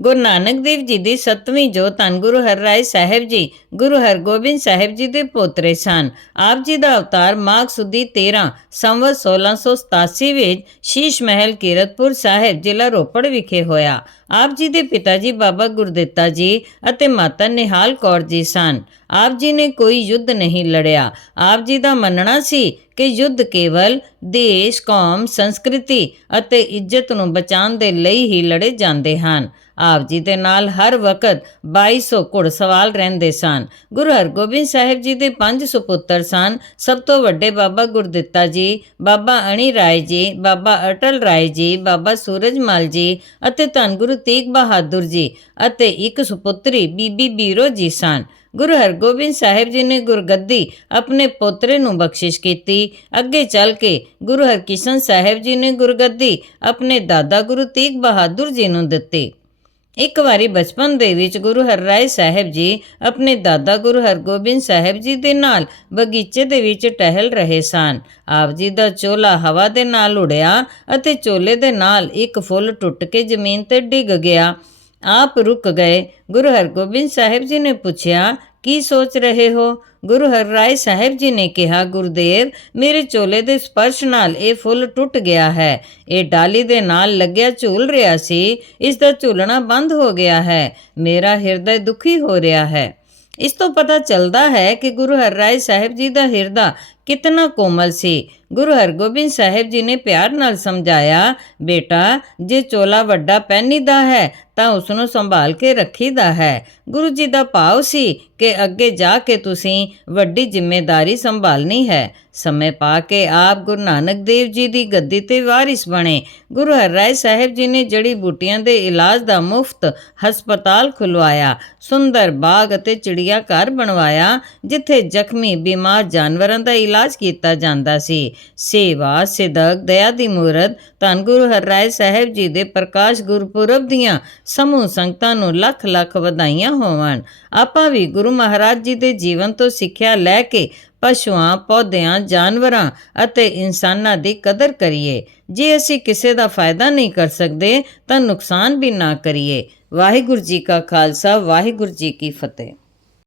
ਗੁਰੂ ਨਾਨਕ ਦੇਵ ਜੀ ਦੀ 7ਵੀਂ ਜੋ ਧੰਨ ਗੁਰੂ ਹਰਿਰਾਏ ਸਾਹਿਬ ਜੀ, ਗੁਰੂ ਹਰਗੋਬਿੰਦ ਸਾਹਿਬ ਜੀ ਦੇ ਪੋਤਰੇ ਸਨ। ਆਪ ਜੀ ਦਾ ਅਵਤਾਰ ਮਾਘ ਸੁਦੀ 13 ਸੰਵਤ 1687 ਵਿੱਚ ਸ਼ੀਸ਼ ਮਹਿਲ ਕੀਰਤਪੁਰ ਸਾਹਿਬ ਜ਼ਿਲ੍ਹਾ ਰੋਪੜ ਵਿਖੇ ਹੋਇਆ। ਆਪ ਜੀ ਦੇ ਪਿਤਾ ਜੀ ਬਾਬਾ ਗੁਰਦਿੱਤਾ ਜੀ ਅਤੇ ਮਾਤਾ ਨਿਹਾਲ ਕੌਰ ਜੀ ਸਨ। ਆਪ ਜੀ ਨੇ ਕੋਈ ਯੁੱਧ ਨਹੀਂ ਲੜਿਆ। ਆਪ ਜੀ ਦਾ ਮੰਨਣਾ ਸੀ ਕਿ ਯੁੱਧ ਕੇਵਲ ਦੇਸ਼, ਕੌਮ, ਸੰਸਕ੍ਰਿਤੀ ਅਤੇ ਇੱਜ਼ਤ ਨੂੰ ਬਚਾਉਣ ਦੇ ਲਈ ਹੀ ਲੜੇ ਜਾਂਦੇ ਹਨ। ਆਪ ਜੀ ਦੇ ਨਾਲ ਹਰ ਵਕਤ 2200 ਘੁੜਸਵਾਰ ਰਹਿੰਦੇ ਸਨ। ਗੁਰੂ ਹਰਗੋਬਿੰਦ ਸਾਹਿਬ ਜੀ ਦੇ ਪੰਜ ਸੁਪੁੱਤਰ ਸਨ। ਸਭ ਤੋਂ ਵੱਡੇ ਬਾਬਾ ਗੁਰਦਿੱਤਾ ਜੀ, ਬਾਬਾ ਅਣੀ ਰਾਏ ਜੀ, ਬਾਬਾ ਅਟਲ ਰਾਏ ਜੀ, ਬਾਬਾ ਸੂਰਜਮਲ ਜੀ ਅਤੇ ਧੰਨ ਗੁਰੂ ਤੇਗ ਬਹਾਦਰ ਜੀ ਅਤੇ ਇੱਕ ਸੁਪੁੱਤਰੀ ਬੀਬੀ ਬੀਰੋ ਜੀ ਸਨ। ਗੁਰੂ ਹਰਗੋਬਿੰਦ ਸਾਹਿਬ ਜੀ ਨੇ ਗੁਰਗੱਦੀ ਆਪਣੇ ਪੋਤਰੇ ਨੂੰ ਬਖਸ਼ਿਸ਼ ਕੀਤੀ। ਅੱਗੇ ਚੱਲ ਕੇ ਗੁਰੂ ਹਰਕ੍ਰਿਸ਼ਨ ਸਾਹਿਬ ਜੀ ਨੇ ਗੁਰਗੱਦੀ ਆਪਣੇ ਦਾਦਾ ਗੁਰੂ ਤੇਗ ਬਹਾਦਰ ਜੀ ਨੂੰ ਦਿੱਤੀ। ਇੱਕ ਵਾਰੀ ਬਚਪਨ ਦੇ ਵਿੱਚ ਗੁਰੂ ਹਰਰਾਏ ਸਾਹਿਬ ਜੀ ਆਪਣੇ ਦਾਦਾ ਗੁਰੂ ਹਰਗੋਬਿੰਦ ਸਾਹਿਬ ਜੀ ਦੇ ਨਾਲ ਬਗੀਚੇ ਦੇ ਵਿੱਚ ਟਹਿਲ ਰਹੇ ਸਨ। ਆਪ ਜੀ ਦਾ ਚੋਲਾ ਹਵਾ ਦੇ ਨਾਲ ਉੜਿਆ ਅਤੇ ਚੋਲੇ ਦੇ ਨਾਲ ਇੱਕ ਫੁੱਲ ਟੁੱਟ ਕੇ ਜ਼ਮੀਨ ਤੇ ਡਿੱਗ ਗਿਆ। ਆਪ ਰੁਕ ਗਏ। ਗੁਰੂ ਹਰਗੋਬਿੰਦ ਸਾਹਿਬ ਜੀ ਨੇ ਪੁੱਛਿਆ ਕੀ ਸੋਚ ਰਹੇ ਹੋ? ਗੁਰੂ ਹਰਰਾਏ ਸਾਹਿਬ ਜੀ ਨੇ ਕਿਹਾ, ਗੁਰਦੇਵ, ਮੇਰੇ ਚੋਲੇ ਦੇ ਸਪਰਸ਼ ਨਾਲ ਇਹ ਫੁੱਲ ਟੁੱਟ ਗਿਆ ਹੈ। ਇਹ ਡਾਲੀ ਦੇ ਨਾਲ ਲੱਗਿਆ ਝੂਲ ਰਿਹਾ ਸੀ। ਇਸ ਦਾ ਝੂਲਣਾ ਬੰਦ ਹੋ ਗਿਆ ਹੈ। ਮੇਰਾ ਹਿਰਦਾ ਦੁਖੀ ਹੋ ਰਿਹਾ ਹੈ। ਇਸ ਤੋਂ ਪਤਾ ਚੱਲਦਾ ਹੈ ਕਿ ਗੁਰੂ ਹਰਰਾਏ ਸਾਹਿਬ ਜੀ ਦਾ ਹਿਰਦਾ ਕਿਤਨਾ ਕੋਮਲ ਸੀ। ਗੁਰੂ ਹਰਗੋਬਿੰਦ ਸਾਹਿਬ ਜੀ ਨੇ ਪਿਆਰ ਨਾਲ ਸਮਝਾਇਆ, ਬੇਟਾ, ਜੇ ਚੋਲਾ ਵੱਡਾ ਪਹਿਨੀਦਾ ਹੈ, ਤਾਂ ਉਸ ਨੂੰ ਸੰਭਾਲ ਕੇ ਰੱਖੀਦਾ ਹੈ। ਗੁਰੂ ਜੀ ਦਾ ਭਾਵ ਸੀ ਕਿ ਅੱਗੇ ਜਾ ਕੇ ਤੁਸੀਂ ਵੱਡੀ ਜ਼ਿੰਮੇਵਾਰੀ ਸੰਭਾਲਣੀ ਹੈ। ਸਮੇਂ ਪਾ ਕੇ ਆਪ ਗੁਰੂ ਨਾਨਕ ਦੇਵ ਜੀ ਦੀ ਗੱਦੀ ਤੇ ਵਾਰਿਸ ਬਣੇ। ਗੁਰੂ ਹਰਰਾਏ ਸਾਹਿਬ ਜੀ ਨੇ ਜੜੀ ਬੂਟੀਆਂ ਦੇ ਇਲਾਜ ਦਾ ਮੁਫਤ ਹਸਪਤਾਲ ਖੁਲਵਾਇਆ, ਸੁੰਦਰ ਬਾਗ ਅਤੇ ਚਿੜੀਆ ਘਰ ਬਣਵਾਇਆ, ਜਿੱਥੇ ਜ਼ਖਮੀ ਬਿਮਾਰ ਜਾਨਵਰਾਂ ਦਾ ਇਲਾਜ ਕੀਤਾ ਜਾਂਦਾ ਸੀ। ਸੇਵਾ, ਸਿਦਕ, ਦਇਆ ਦੀ ਮੂਰਤ, ਧੰਨ ਗੁਰੂ ਹਰਰਾਏ ਸਾਹਿਬ ਜੀ ਦੇ ਪ੍ਰਕਾਸ਼ ਗੁਰਪੁਰਬ ਦੀਆਂ ਸਮੂਹ ਸੰਗਤਾਂ ਨੂੰ ਲੱਖ ਲੱਖ ਵਧਾਈਆਂ ਹੋਵਣ। ਆਪਾਂ ਵੀ ਗੁਰੂ ਮਹਾਰਾਜ ਜੀ ਦੇ ਜੀਵਨ ਤੋਂ ਸਿੱਖਿਆ ਲੈ ਕੇ ਪਸ਼ੂਆਂ, ਪੌਦਿਆਂ, ਜਾਨਵਰਾਂ ਅਤੇ ਇਨਸਾਨਾਂ ਦੀ ਕਦਰ ਕਰੀਏ। ਜੇ ਅਸੀਂ ਕਿਸੇ ਦਾ ਫਾਇਦਾ ਨਹੀਂ ਕਰ ਸਕਦੇ, ਤਾਂ ਨੁਕਸਾਨ ਵੀ ਨਾ ਕਰੀਏ। ਵਾਹਿਗੁਰੂ ਜੀ ਕਾ ਖਾਲਸਾ, ਵਾਹਿਗੁਰੂ ਜੀ ਕੀ ਫਤਿਹ।